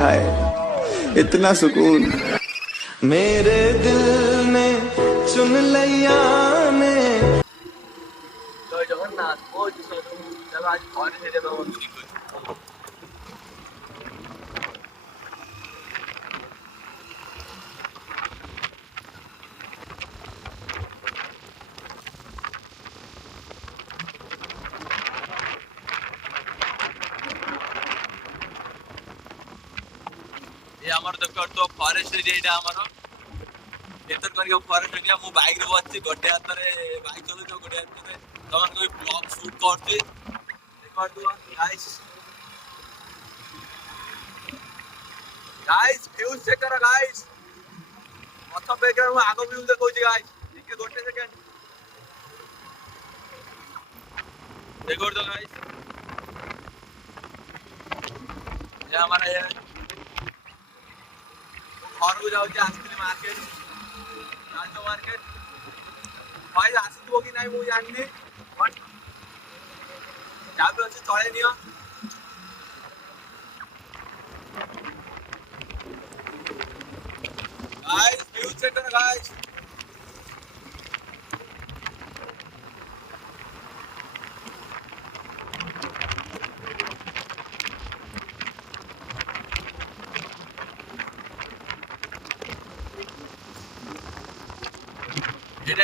हाय इतना सुकून मेरे दिल में चुन लिया ने জয় জগন্নাথ ও চলো আজ ঘরে ফিরে যাবো। ये हमार तो फॉरेस्ट एरिया हमार एतर करके फॉरेस्ट एरिया मु बाइक रे बसछि गोटे हाथ रे बाइक चलो गोटे हाथ रे तमन कोई ब्लॉग शूट करछि रिकॉर्ड दो गाइस गाइस व्यूज चेक करो गाइस मत बैकग्राउंड में आगो व्यू देखौ छी गाइस ठीक गोटे सेकंड देखो तो गाइस ये हमारा है घर को जाऊ आसली मार्केट राजो मार्केट भाई आसो कि ना मुझे जानी बट जहाँ अच्छे चले नियो गाइस व्यू चेक करो गाइस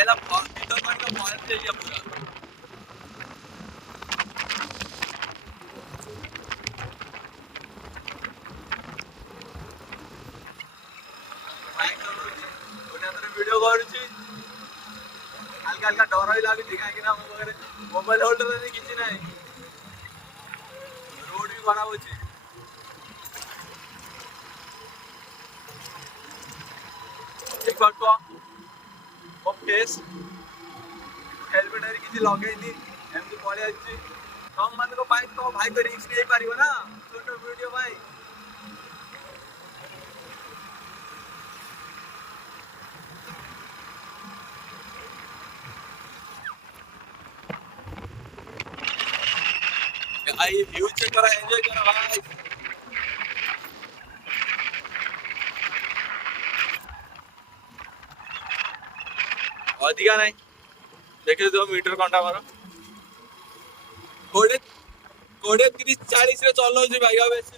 एला भीतर मन का फॉरेस्ट एरिया पूरा बाइक चलाउछि गोटे हाथ वीडियो करूछि हल्का हल्का डर ही लागुछि काहे कि ना मो पाखरे मोबाइल होल्डर रे किछि नाही रोड भी खराब अछि एक बार तो फेस हेलमेट रे किसी लगेनी एमती पड़े अच्छी तुम मान को बाइक तो भाई तो रिस्क नहीं पारिबो ना छोटो वीडियो भाई आई व्यू चेक करो एंजॉय करो भाई अधिका नहीं देखे तो मीटर कंटा मारो कोड़े कोड़े 30-40 रे चलो जी भाई अब ऐसे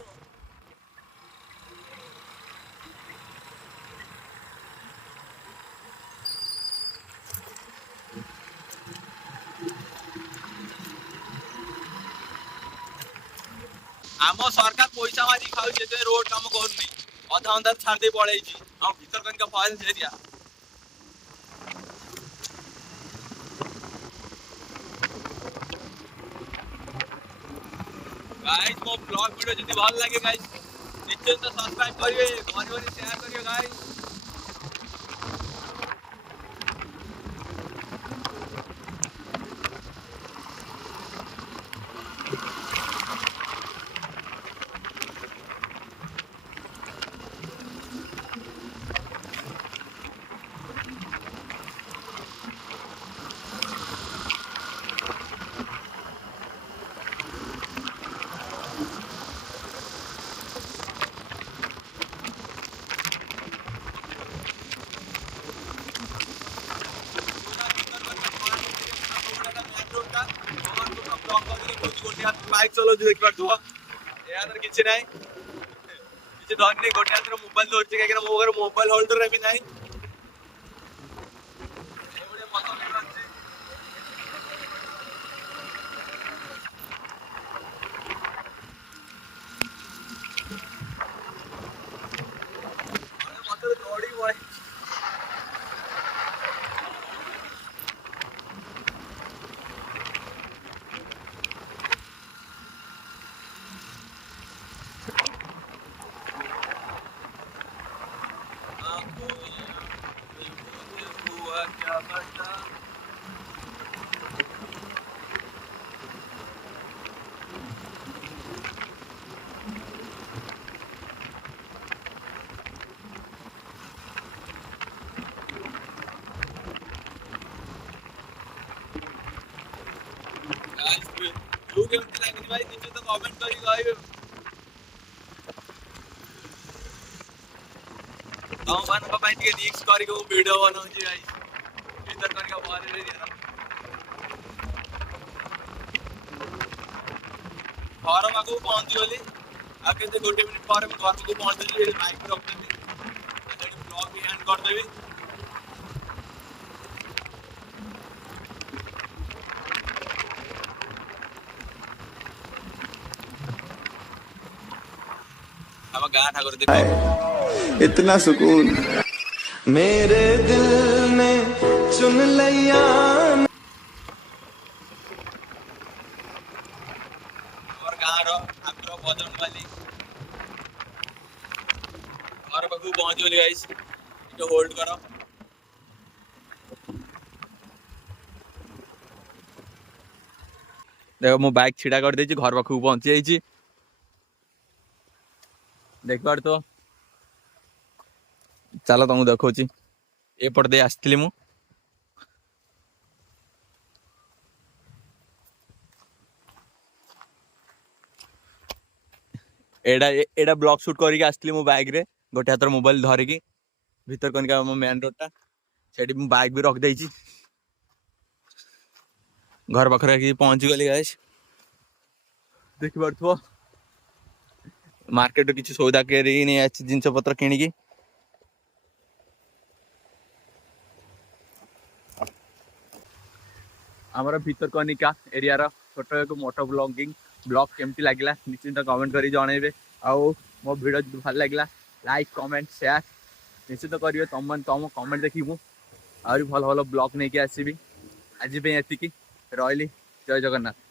आम सरकार पैसा मारी खाऊ जे रोड काम करनी अधा अंधार छाड़ दे पड़े छी हम भीतर कन का फॉरेस्ट एरिया गाइस मो ब्लॉग वीडियो जदी भल लागे गाइस निश्चय तो सब्सक्राइब करिवे भरी भरी शेयर करियो गाइस बाइक चलो देख पार यार किसी नहीं किसी धन नहीं गोटे हाथ मोबाइल धरछि कहीं मो घर मोबाइल होल्डर भी नहीं भाई नीचे तो कमेंट करी गाइस तम ମାନଙ୍କ ପାଇଁ ଟିକେ ରିକ୍ସ କରିକି ମୁଁ ଭିଡିଓ ବନଉଛି ଗାଇସ୍ ଭିତରକନିକା ଫରେଷ୍ଟ ଏରିଆର ଘର ପାଖକୁ ପହଞ୍ଚିଗଲି ଆଉ କେତେ ଗୋଟେ ମିନିଟ୍ ପରେ ମୁଁ ଘର ପାଖକୁ ପହଞ୍ଚିଲି ଏଠି ବାଇକ୍ ରଖିଦେବି ଆଉ ସେଠି ବ୍ଲଗ୍ ବି ହ୍ୟାଣ୍ଡ କରିଦେବି ଆମ ଗାଁ ଠାକୁର ଦେଖ इतना सुकून मेरे दिल ने चुन लिया ଆମର ଗାଁର ଠାକୁର ଭଜନ ବାଲି ଘର ପାଖକୁ ପହଞ୍ଚିଗଲି ଗାଇସ୍ ଟିକେ ହୋଲ୍ଡ କର ଦେଖ ମୁଁ ବାଇକ୍ ଛିଡା କରିଦେଇଛି ଘର ପାଖକୁ ପହଞ୍ଚି ଯାଇଛି ଦେଖିପାରୁଥିବ ଚାଲ ତମକୁ ଦେଖଉଛି ଏପଟ ଦେଇ ଆସିଥିଲି ମୁଁ एडा ब्लॉग शूट करके आसली मो बाइक रे गोटे हाथ मोबाइल धरिकी भितरकनिका मो मेन रोड टा सेठी मु बाइक भी रख देइची घर पाखरे की पहुंच गली गाइस देखि पारथो मार्केट किछि सौदा केरी नै अछि जिंस पत्र किनिकी हमर भितरकनिका एरिया रो छोटो एक मोटो ब्लॉगिंग ब्लॉग केमती लागला निश्चित कमेंट करी जणेबे आउ मो वीडियो जदि भल लागला लाइक कमेंट शेयर निश्चित करिवे तम कमेंट देखि मु आउरी भल भल ब्लॉग नै के आसीबी आज पे एतिकी रहली जय जगन्नाथ।